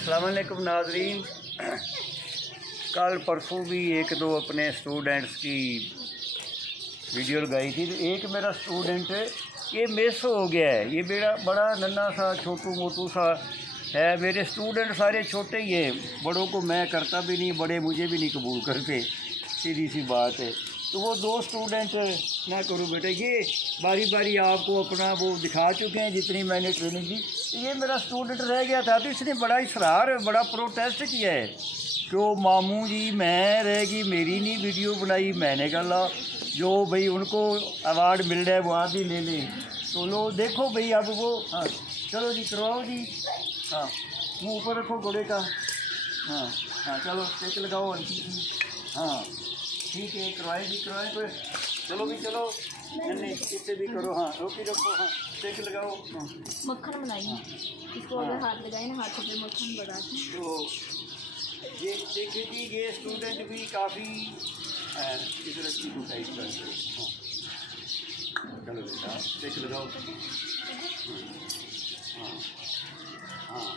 अस्सलाम वालेकुम नाज़रीन। कल परसों भी एक दो अपने स्टूडेंट्स की वीडियो लगाई थी, तो एक मेरा स्टूडेंट ये मिस हो गया है। ये बड़ा नन्हा सा छोटू मोटू सा है। मेरे स्टूडेंट सारे छोटे ही हैं, बड़ों को मैं करता भी नहीं, बड़े मुझे भी नहीं कबूल करते, सीधी सी बात है। तो वो दो स्टूडेंट ना करो बेटे, ये बारी बारी आपको अपना वो दिखा चुके हैं जितनी मैंने ट्रेनिंग दी। ये मेरा स्टूडेंट रह गया था, तो इसने बड़ा इसरार, बड़ा प्रोटेस्ट किया है कि वो मामू जी मैं रहेगी, मेरी नहीं वीडियो बनाई। मैंने कहा जो भाई उनको अवार्ड मिल रहा है वो आप भी ले लें। तो लो देखो भाई, अब वो हाँ चलो जी करवाओ जी। हाँ मुँह ऊपर रखो घोड़े का। हाँ हाँ चलो टेक लगाओ आंटी जी। हाँ ठीक है करवाएं जी, करवाएं कोई। चलो भी चलो, नहीं इससे भी करो। हाँ रोकी रखो। हाँ टेक लगाओ। हाँ मक्खन बनाइए। इसको अगर हाथ लगाए ना, हाथ पे मक्खन बढ़ा के। तो ये देखिए कि ये स्टूडेंट भी काफ़ी इधर अच्छी टाइप का है। हाँ चलो बेटा टेक लगाओ। हाँ हाँ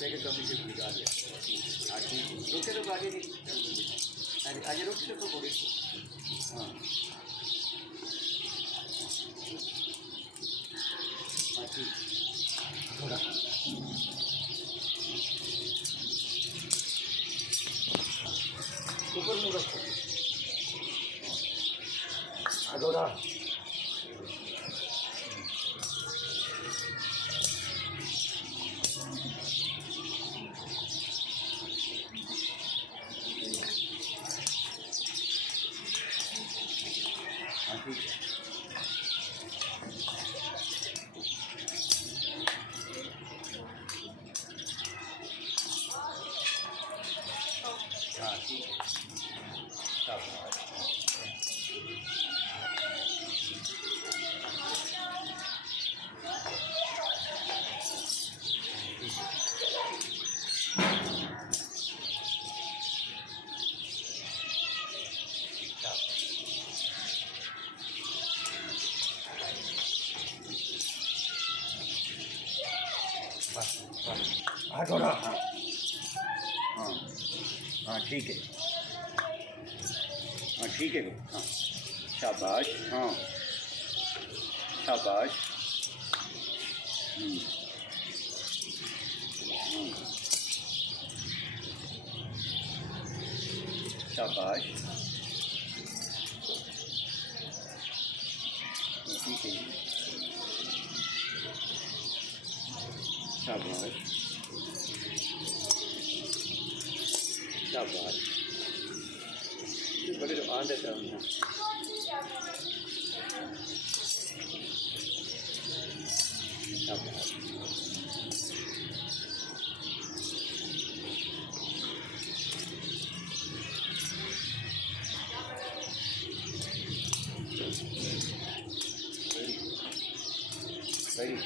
देखिए कभी से निकाल लिया। हाँ ठीक रोके तो आगे नहीं, आगे रोके तो थोड़े। हाँ हाँ ठीक थोड़ा ऊपर मुँह रखो। थोड़ा हाँ ठीक है। हाँ ठीक है शाबाश। हाँ थोड़ा हाँ हाँ हाँ ठीक है। हाँ ठीक है हाँ शाबाश। हाँ शाबाश। हम्म, शाबाश ठीक है शाबाश शाबाश। बड़े तो आंधे था उन्हें। शाबाश वेरी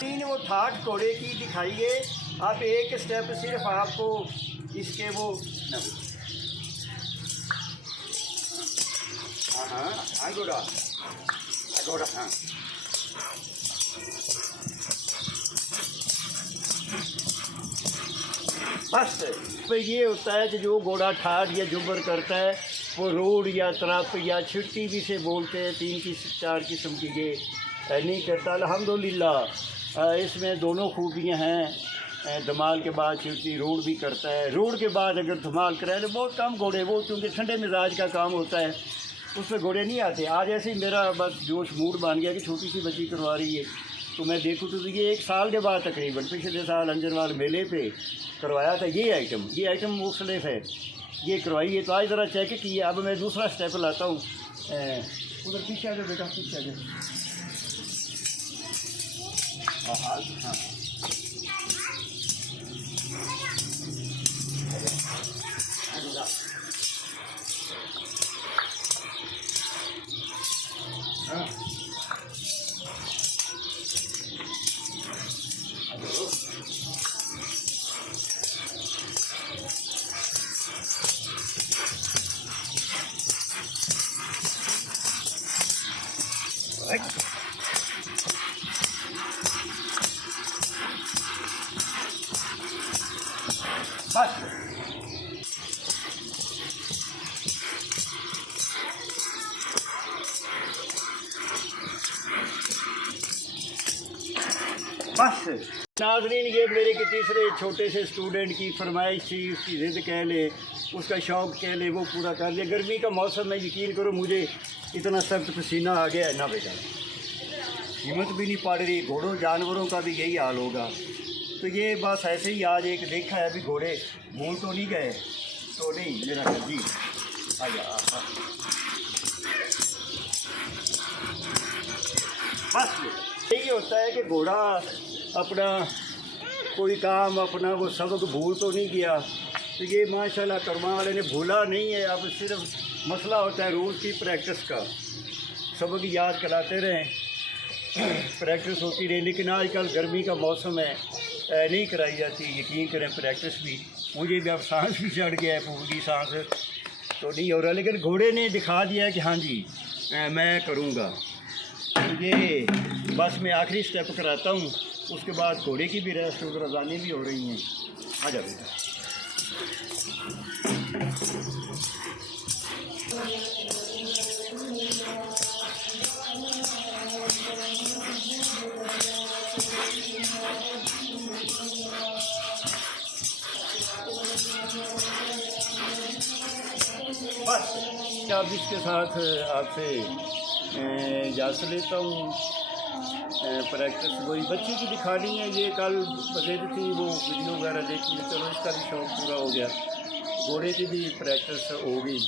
तीन वो थाट घोड़े की दिखाइए। आप एक स्टेप सिर्फ आपको इसके वो हाँ हाँ हाँ घोड़ा घोड़ा हाँ बस। तो ये होता है कि जो घोड़ा ठाठ या जुबर करता है वो रोड या तरफ या छिट्टी भी से बोलते हैं, 3 4 किस्म की ये नहीं करता। अल्हम्दुलिल्लाह इसमें दोनों खूबियाँ हैं। धमाल के बाद छिट्टी रोड भी करता है। रोड के बाद अगर धमाल कराए तो बहुत कम घोड़े, वो क्योंकि ठंडे मिजाज का काम होता है, उसमें घोड़े नहीं आते। आज ऐसे ही मेरा बस जोश मूड बन गया कि छोटी सी बच्ची करवा रही है, तो मैं देखूँ तो ये 1 साल के बाद तकरीबन पिछले साल अंजनवाल मेले पे करवाया था। ये आइटम मुख्तलिफ है, ये करवाई है। तो आज ज़रा चेक किए। अब मैं दूसरा स्टेप लाता हूँ। उधर पीछे आ जाओ बेटा, पीछे आ जाओ। हाँ हाँ हाँ नाज़रीन, ये मेरे के तीसरे छोटे से स्टूडेंट की फरमाइश थी, उसकी ज़िद कह ले, उसका शौक़ कह ले, वो पूरा कर लिया। गर्मी का मौसम है, यकीन करो मुझे इतना सख्त पसीना आ गया है ना बेटा, हिम्मत भी नहीं पड़ रही। घोड़ों जानवरों का भी यही हाल होगा। तो ये बस ऐसे ही आज एक देखा है, अभी घोड़े भूल तो नहीं गए, तो नहीं मेरा घर जी आजा। बस यही होता है कि घोड़ा अपना कोई काम अपना वो सबक भूल तो नहीं गया। तो ये माशाल्लाह कर्मा वाले ने भूला नहीं है। अब सिर्फ मसला होता है रोज़ की प्रैक्टिस का, सबक याद कराते रहें, प्रैक्टिस होती रहे। लेकिन आजकल गर्मी का मौसम है, नहीं कराई जाती, यकीन करें प्रैक्टिस भी। मुझे भी अब सांस भी चढ़ गया है, पूरी सांस तो नहीं हो रहा। लेकिन घोड़े ने दिखा दिया कि हाँ जी मैं करूँगा। ये बस मैं आखिरी स्टेप कराता हूँ, उसके बाद घोड़े की भी रेस्ट और रज़ानी भी हो रही हैं। आ जा बेटा। बस अब इसके साथ आपसे इजाज़त लेता हूँ। प्रैक्टिस वही बच्ची की दिखानी है, ये कल बगैर थी वो वीडियो वगैरह देखी, चलो इसका भी शौक़ पूरा हो गया। घोड़े की भी प्रैक्टिस होगी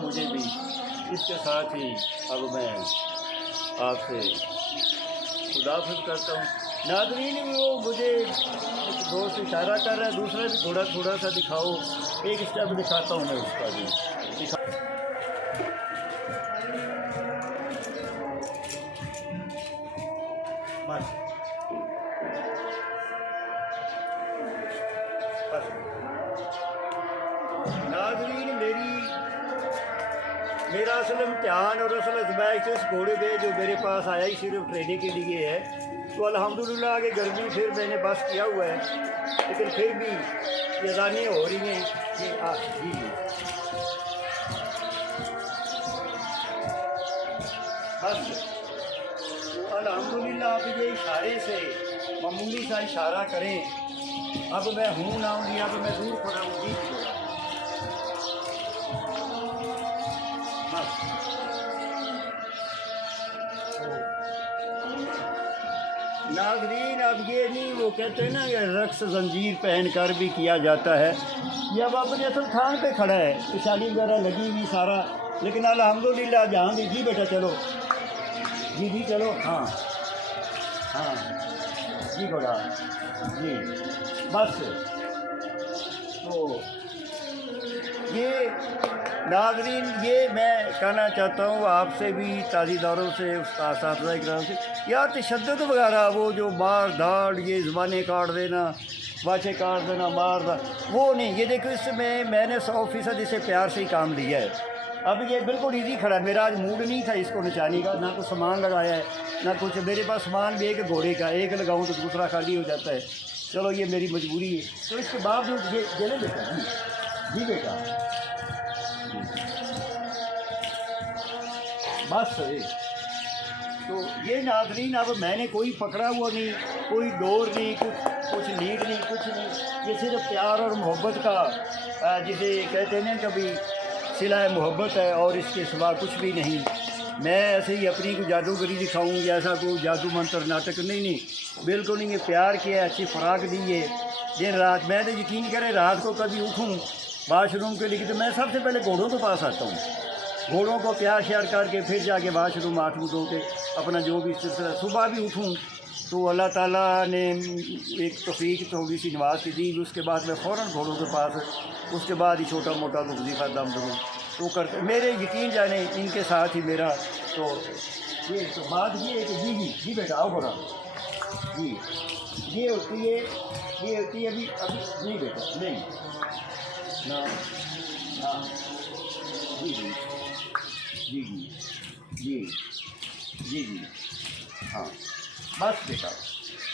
मुझे भी। इसके साथ ही अब मैं आपसे खुदाफिज़ करता हूँ। नाज़रीन, वो मुझे एक दोस्त इशारा कर रहा है, दूसरा भी घोड़ा थोड़ा सा दिखाओ, एक स्टेप दिखाता हूँ मैं उसका भी दिखा। बस नाज़रीन, मेरा असल इम्तिहान और असल अजमाइश इस घोड़े पे जो मेरे पास आया ही सिर्फ ट्रेनिंग के लिए है। तो अल्हम्दुलिल्लाह आगे गर्मी फिर मैंने बस किया हुआ है, लेकिन फिर भी ये अज़ानें हो रही हैं कि जी बस। तो अल्हम्दुलिल्लाह अब ये इशारे से मामूली सा इशारा करें, अब मैं हूँ ना हूँ, अब मैं दूर पड़ा हूँ जी। नाज़रीन, अब ये नहीं, वो कहते हैं ना ये रक्स जंजीर पहन कर भी किया जाता है। ये अब अपने असल थान पे खड़ा है, पिछाड़ी वगैरह लगी हुई सारा, लेकिन अल्हम्दुलिल्लाह जहाँ भी जी बेटा चलो जी चलो। हाँ हाँ जी घोड़ा जी। बस तो ये नाज़रीन, ये मैं कहना चाहता हूँ आपसे भी, ताज़ीदारों से, उस्ताद इकराम से, यार तशद्दुद वगैरह वो जो मार धाड़, ये ज़बानें काट देना, बाछे काट देना, मारना, वो नहीं। ये देखो इसमें मैंने 100% इसे प्यार से ही काम लिया है। अब ये बिल्कुल इजी खड़ा है। मेरा आज मूड नहीं था इसको नचाने का, ना कुछ सामान लगाया है ना कुछ। मेरे पास सामान भी एक घोड़े का, एक लगाऊँ तो दूसरा खाली हो जाता है। चलो ये मेरी मजबूरी है। तो इसके बावजूद ये ले बेटा जी बेटा बस। तो ये नाज़रीन, अब मैंने कोई पकड़ा हुआ नहीं, कोई डोर नहीं, कुछ लीड नहीं, कुछ नहीं। ये सिर्फ प्यार और मोहब्बत का जिसे कहते हैं ना कभी सिला मोहब्बत है, और इसके सिवा कुछ भी नहीं। मैं ऐसे ही अपनी कोई जादूगरी दिखाऊँ या ऐसा कोई जादू मंत्र नाटक नहीं, बिल्कुल नहीं। ये प्यार किया, अच्छी खुराक दी है दिन रात। मैं तो यकीन करें रात को कभी उठूँ वाशरूम के लिए तो मैं सबसे पहले घोड़ों के पास आता हूँ। घोड़ों को प्यार श्यार करके फिर जाके वाशरूम आठूँ धो के अपना जो भी सिलसिला। सुबह भी उठूँ तो अल्लाह ताला ने एक तौफीक थोड़ी सी नवाज दी, उसके बाद मैं फ़ौरन घोड़ों के पास, उसके बाद ही छोटा मोटा तो वजीफ़ा दम दूँ तो करते मेरे यकीन जाने इनके साथ ही मेरा। तो ये तो बात ये है कि जी बेटा आओ घोड़ा जी। ये होती है अभी नहीं बेटा नहीं ना। हाँ जी जी जी जी जी जी जी हाँ बस बेटा।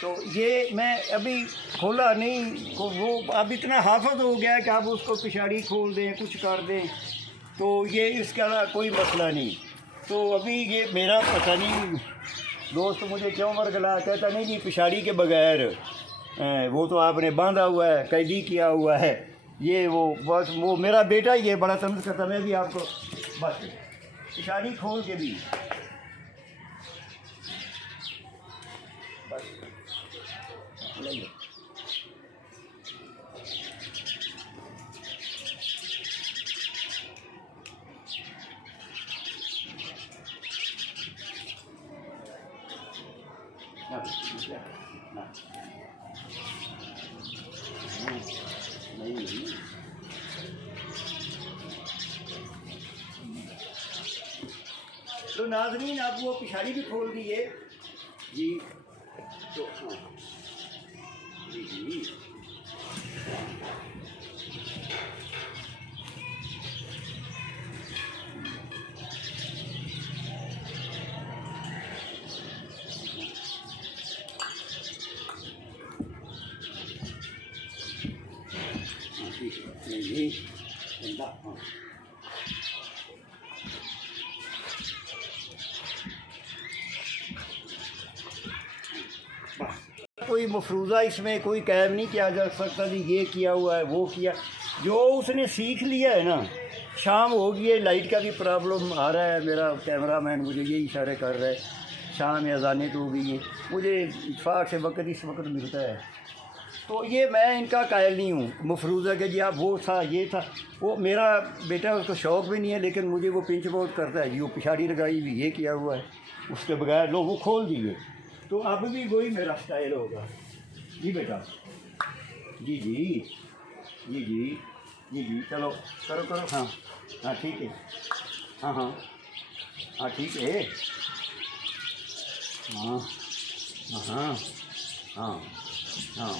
तो ये मैं अभी खोला नहीं को, वो अब इतना हाफिज़ हो गया है कि आप उसको पिछाड़ी खोल दें, कुछ कर दें, तो ये इसका कोई मसला नहीं। तो अभी ये मेरा पता नहीं दोस्त मुझे क्यों वर्गला, कहता नहीं जी पिछाड़ी के बगैर वो तो आपने बांधा हुआ है, कैदी किया हुआ है, ये वो बस वो मेरा बेटा ये बड़ा तमीज़ करता, मैं भी आपको बस पिछाड़ी खोल के भी बस नहीं। तो नाज़रीन आप वो पिछाड़ी भी खोल दिए जी, तो हाँ जी जी नहीं हाँ कोई मफरूज़ा इसमें कोई कैद नहीं किया जा सकता जी ये किया हुआ है वो किया, जो उसने सीख लिया है ना। शाम हो गई है, लाइट का भी प्रॉब्लम आ रहा है, मेरा कैमरामैन मुझे यही इशारे कर रहा है, शाम या अज़ानें तो हो गई हैं, मुझे इत्फाक से वक्त इस वक्त मिलता है। तो ये मैं इनका कायल नहीं हूँ मफरूज़ा के जी आप वो था ये था, वो मेरा बेटा उसको शौक़ भी नहीं है, लेकिन मुझे वो पिंच बहुत करता है जी, वो पिछाड़ी लगाई हुई ये किया हुआ है, उसके बगैर लोग वो खोल दिए। तो अब भी वही मेरा स्टाइल होगा जी बेटा, जी जी जी जी जी जी चलो करो करो हाँ हाँ ठीक है हाँ हाँ हाँ ठीक है हाँ हाँ हाँ हाँ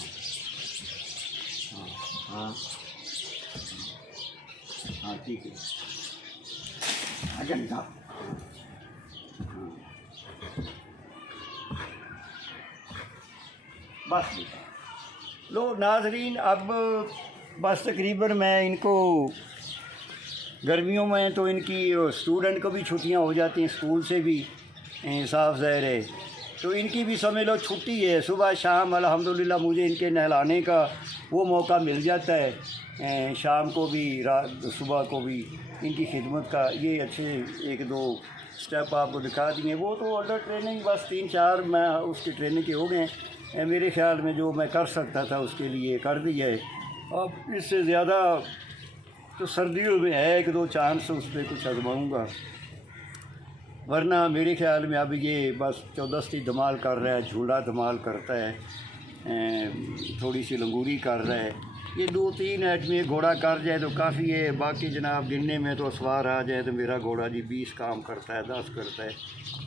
हाँ हाँ ठीक है आजा बेटा बस बेटा लो नाज़रीन, अब बस तकरीबन मैं इनको गर्मियों में तो इनकी स्टूडेंट को भी छुट्टियां हो जाती हैं स्कूल से भी, साफ ज़ाहिर है, तो इनकी भी समझ लो छुट्टी है, सुबह शाम अल्हम्दुलिल्लाह मुझे इनके नहलाने का वो मौका मिल जाता है, शाम को भी रात सुबह को भी इनकी खिदमत का। ये अच्छे एक दो स्टेप आपको दिखा दिए, वो तो अंडर ट्रेनिंग बस 3-4 मैं उसकी ट्रेनिंग के हो गए, मेरे ख्याल में जो मैं कर सकता था उसके लिए कर दिया है। अब इससे ज़्यादा तो सर्दियों में है 1-2 चांस उस पर कुछ आजमाऊँगा, वरना मेरे ख्याल में अब ये बस चौदस्ती धमाल कर रहा है, झूला धमाल करता है, थोड़ी सी लंगूरी कर रहा है, ये 2-3 आइटमें घोड़ा कर जाए तो काफ़ी है, बाकी जनाब गिनने में तो सवार आ जाए तो मेरा घोड़ा जी 20 काम करता है, 10 करता है,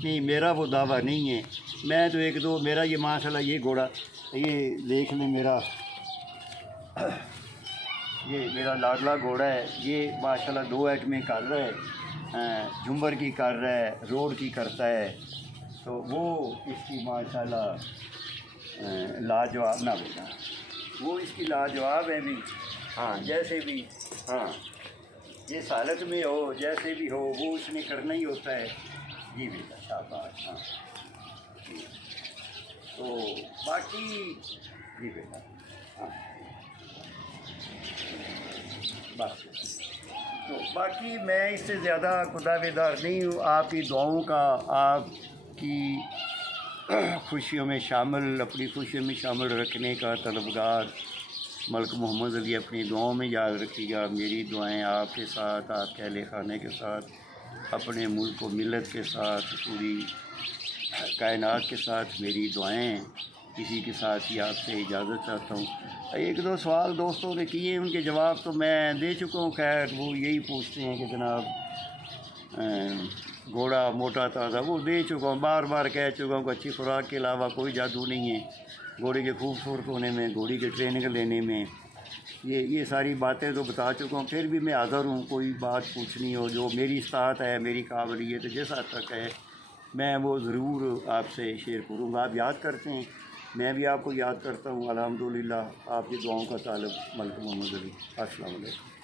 नहीं मेरा वो दावा नहीं है। मैं तो 1-2 मेरा ये माशाल्लाह ये घोड़ा ये देख लें मेरा ये मेरा लाडला घोड़ा है, ये माशाल्लाह 2 आइटमें कर रहा है, झुम्बर की कर रहा है, रोड की करता है, तो वो इसकी माशाल्लाह लाजवाब ना बेटा, वो इसकी लाजवाब है भी, हाँ जैसे भी हाँ जिस हालत में हो जैसे भी हो वो उसने करना ही होता है जी बेटा, शाबाश हाँ। तो बाकी जी बेटा हाँ बस, तो बाकी मैं इससे ज़्यादा खुदावेदार नहीं हूँ, आपकी दुआओं का, आपकी खुशियों में शामिल, अपनी खुशियों में शामिल रखने का तलबगार मलिक मोहम्मद अली अपनी दुआओं में याद रखिएगा। मेरी दुआएं आपके साथ, आपके अहले खाने के साथ, अपने मुल्क व मिलत के साथ, पूरी कायनात के साथ मेरी दुआएं। इसी के साथ ही आपसे इजाज़त चाहता हूँ। 1-2 सवाल दोस्तों ने किए, उनके जवाब तो मैं दे चुका हूँ। खैर वो यही पूछते हैं कि जनाब घोड़ा मोटा ताज़ा, वो दे चुका हूँ, बार बार कह चुका हूँ कि अच्छी खुराक के अलावा कोई जादू नहीं है घोड़े के खूबसूरत होने में, घोड़ी के ट्रेनिंग लेने में। ये सारी बातें तो बता चुका हूँ, फिर भी मैं हाज़िर हूँ, कोई बात पूछनी हो जो मेरी इस्तात है, मेरी काबिलियत जिस हद तक है, मैं वो ज़रूर आपसे शेयर करूँगा। आप याद करते हैं, मैं भी आपको याद करता हूँ। अल्हम्दुलिल्लाह आपकी दुआओं का ताल्लुक़ मलिक मोहम्मद अली। अस्सलाम वालेकुम।